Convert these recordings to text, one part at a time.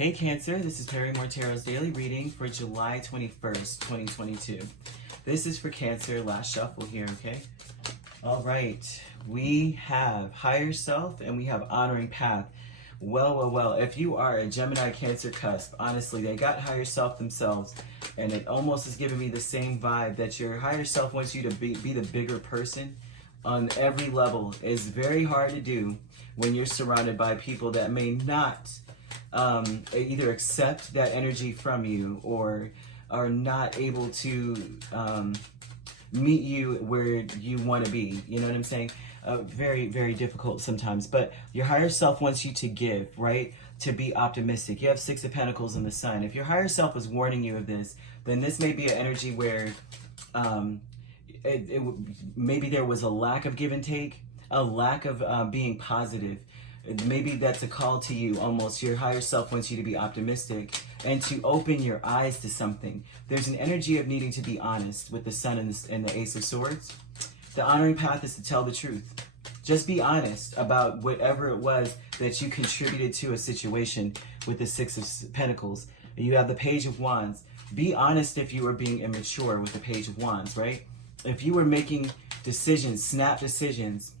Hey Cancer, this is Perrymore Tarot's daily reading for July 21st, 2022. This is for Cancer, last shuffle here, okay? All right, we have higher self and we have honoring path. Well, if you are a Gemini Cancer cusp, honestly, they got higher self themselves, and it almost is giving me the same vibe that your higher self wants you to be the bigger person on every level. Is very hard to do when you're surrounded by people that may not either accept that energy from you or are not able to meet you where you want to be. You know what I'm saying? Very difficult sometimes. But your higher self wants you to give, right? To be optimistic. You have Six of Pentacles in the Sun. If your higher self is warning you of this, then this may be an energy where maybe there was a lack of give and take, a lack of being positive. Maybe that's a call to you almost. Your higher self wants you to be optimistic and to open your eyes to something. There's an energy of needing to be honest with the Sun and the Ace of Swords. The honoring path is to tell the truth. Just be honest about whatever it was that you contributed to a situation with the Six of Pentacles. You have the Page of Wands. Be honest if you were being immature with the Page of Wands, right? If you were making decisions, snap decisions,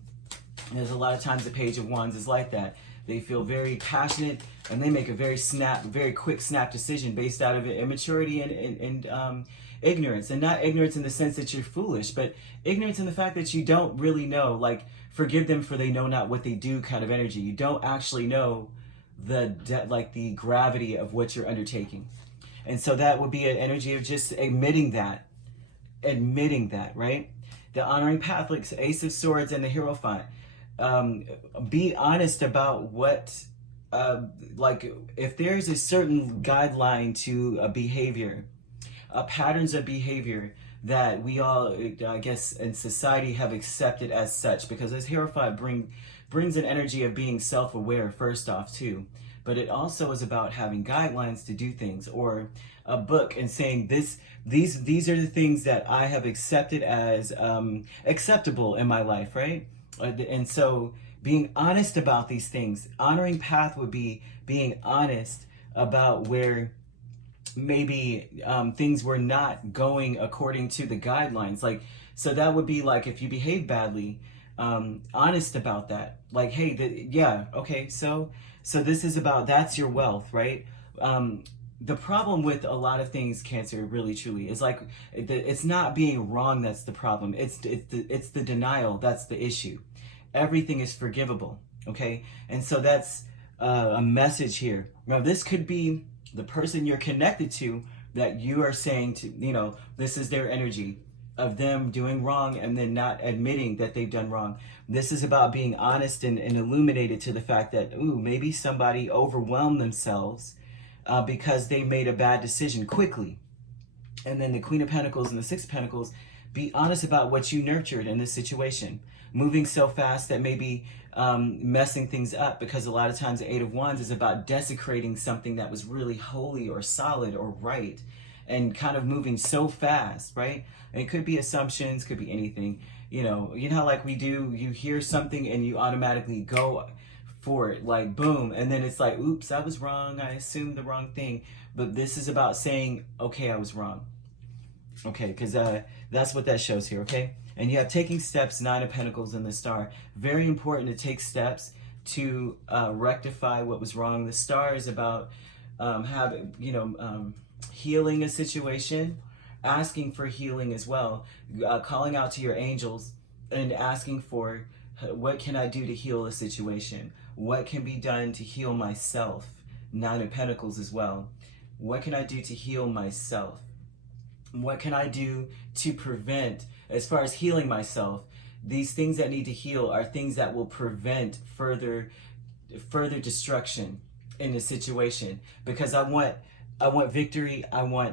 there's a lot of times the Page of Wands is like that. They feel very passionate and they make a very quick snap decision based out of immaturity and ignorance. And not ignorance in the sense that you're foolish, but ignorance in the fact that you don't really know, like, forgive them for they know not what they do kind of energy. You don't actually know the gravity of what you're undertaking. And so that would be an energy of just admitting that, right? The honoring path, like Ace of Swords and the Hierophant. Be honest about what, like, if there's a certain guideline to a behavior, patterns of behavior that we all, I guess, in society have accepted as such, because this Hierophant brings an energy of being self-aware first off too, but it also is about having guidelines to do things, or a book and saying these are the things that I have accepted as acceptable in my life, right? And so being honest about these things. Honoring path would be being honest about where maybe things were not going according to the guidelines. Like, so that would be like if you behave badly, honest about that. Like, hey, yeah, okay, so this is about, that's your wealth, right? The problem with a lot of things, Cancer, really truly, is like, it's not being wrong that's the problem. It's the denial that's the issue. Everything is forgivable, okay? And so that's a message here. Now, this could be the person you're connected to that you are saying to, you know, this is their energy of them doing wrong and then not admitting that they've done wrong. This is about being honest and illuminated to the fact that, ooh, maybe somebody overwhelmed themselves because they made a bad decision quickly. And then the Queen of Pentacles and the Six of Pentacles, be honest about what you nurtured in this situation. Moving so fast that maybe messing things up, because a lot of times the Eight of Wands is about desecrating something that was really holy or solid or right, and kind of moving so fast, right? And it could be assumptions, could be anything. You know how like we do, you hear something and you automatically go for it, like boom, and then it's like, oops, I was wrong, I assumed the wrong thing. But this is about saying, okay, I was wrong. Okay, because that's what that shows here, okay? And you have taking steps, Nine of Pentacles and the Star. Very important to take steps to rectify what was wrong. The Star is about healing a situation, asking for healing as well, calling out to your angels and asking for, what can I do to heal a situation? What can be done to heal myself? Nine of Pentacles as well. What can I do to heal myself? What can I do to prevent, as far as healing myself, these things that need to heal are things that will prevent further destruction in the situation. Because I want victory.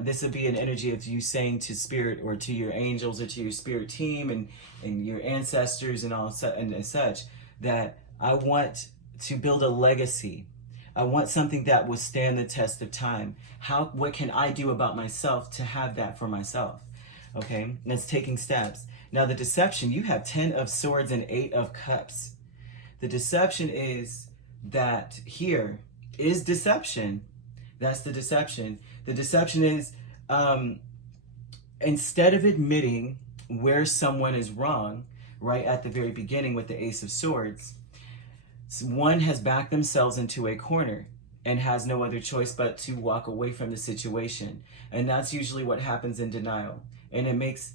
This would be an energy of you saying to spirit or to your angels or to your spirit team and your ancestors and all and such, that I want to build a legacy. I want something that will stand the test of time. What can I do about myself to have that for myself? Okay, and that's taking steps. Now the deception, you have 10 of Swords and 8 of Cups. The deception is that here is deception That's the deception. The deception is, instead of admitting where someone is wrong, right at the very beginning with the Ace of Swords, one has backed themselves into a corner and has no other choice but to walk away from the situation. And that's usually what happens in denial. And it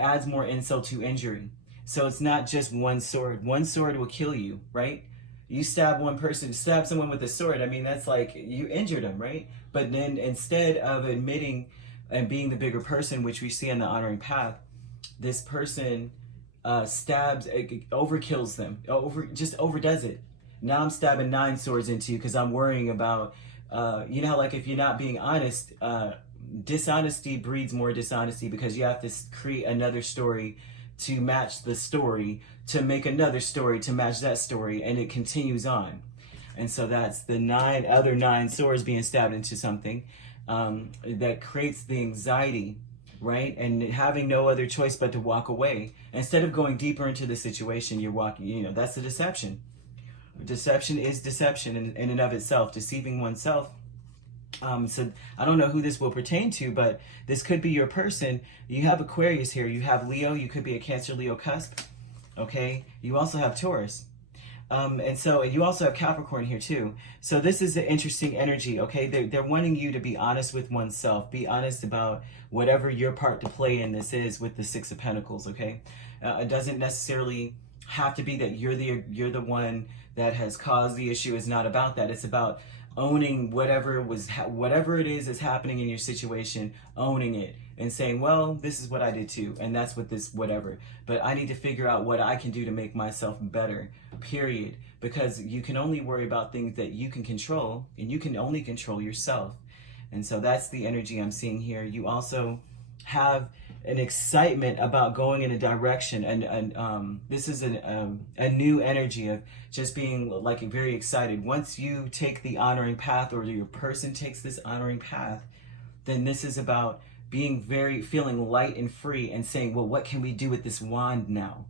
adds more insult to injury. So it's not just one sword. One sword will kill you, right? You stab someone with a sword, I mean, that's like you injured them, right? But then instead of admitting and being the bigger person, which we see on the honoring path, this person stabs, overkills them, just overdoes it. Now I'm stabbing 9 swords into you because I'm worrying about, you know, like if you're not being honest, dishonesty breeds more dishonesty because you have to create another story to match the story, to make another story to match that story, and it continues on. And so that's the other 9 swords being stabbed into something that creates the anxiety, right? And having no other choice but to walk away. Instead of going deeper into the situation, you're walking, you know, that's the deception. Deception is deception in and of itself, deceiving oneself. So I don't know who this will pertain to, but this could be your person. You have Aquarius here. You have Leo. You could be a Cancer, Leo cusp. Okay. You also have Taurus. And so you also have Capricorn here too. So this is an interesting energy. Okay. They're wanting you to be honest with oneself. Be honest about whatever your part to play in this is with the 6 of Pentacles. Okay. It doesn't necessarily have to be that you're the one that has caused the issue. It's not about that. It's about owning whatever it is that's happening in your situation, owning it and saying, well, this is what I did too, and that's what this whatever. But I need to figure out what I can do to make myself better, period. Because you can only worry about things that you can control, and you can only control yourself. And so that's the energy I'm seeing here. You also have an excitement about going in a direction, and this is a new energy of just being like very excited. Once you take the honoring path, or your person takes this honoring path, then this is about feeling light and free and saying, well, what can we do with this wand now?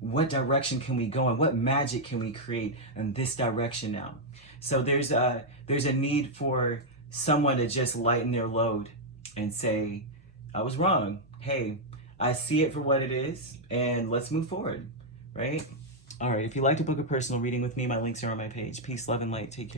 What direction can we go in? What magic can we create in this direction now? So there's a need for someone to just lighten their load and say, I was wrong. Hey, I see it for what it is, and let's move forward, right? All right, if you'd like to book a personal reading with me, my links are on my page. Peace, love, and light. Take care.